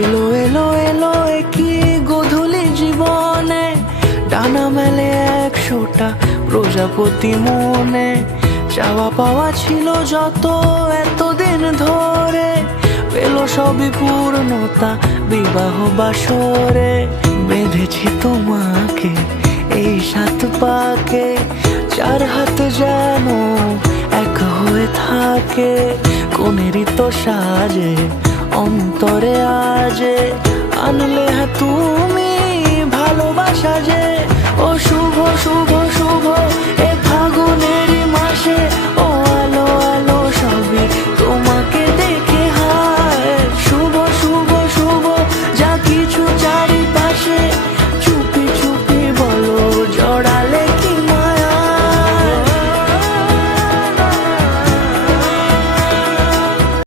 এলো এলো এলো একই গধূলি জীবনে, ডানা মেলে 100টা প্রজাপতি মনে। চাওয়া পাওয়া ছিল যত এতদিন ধরে, পেল সবই পূর্ণতা বিবাহ বাসরে। বেঁধেছি তোমাকে এই 7 পাকে, 4 হাত যেন এক হয়ে থাকে। কোনেরই তো সাজে অন্তরে আজে, আনলে হ্যাঁ তুমি ভালোবাসা যে। ও শুভ শুভ শুভ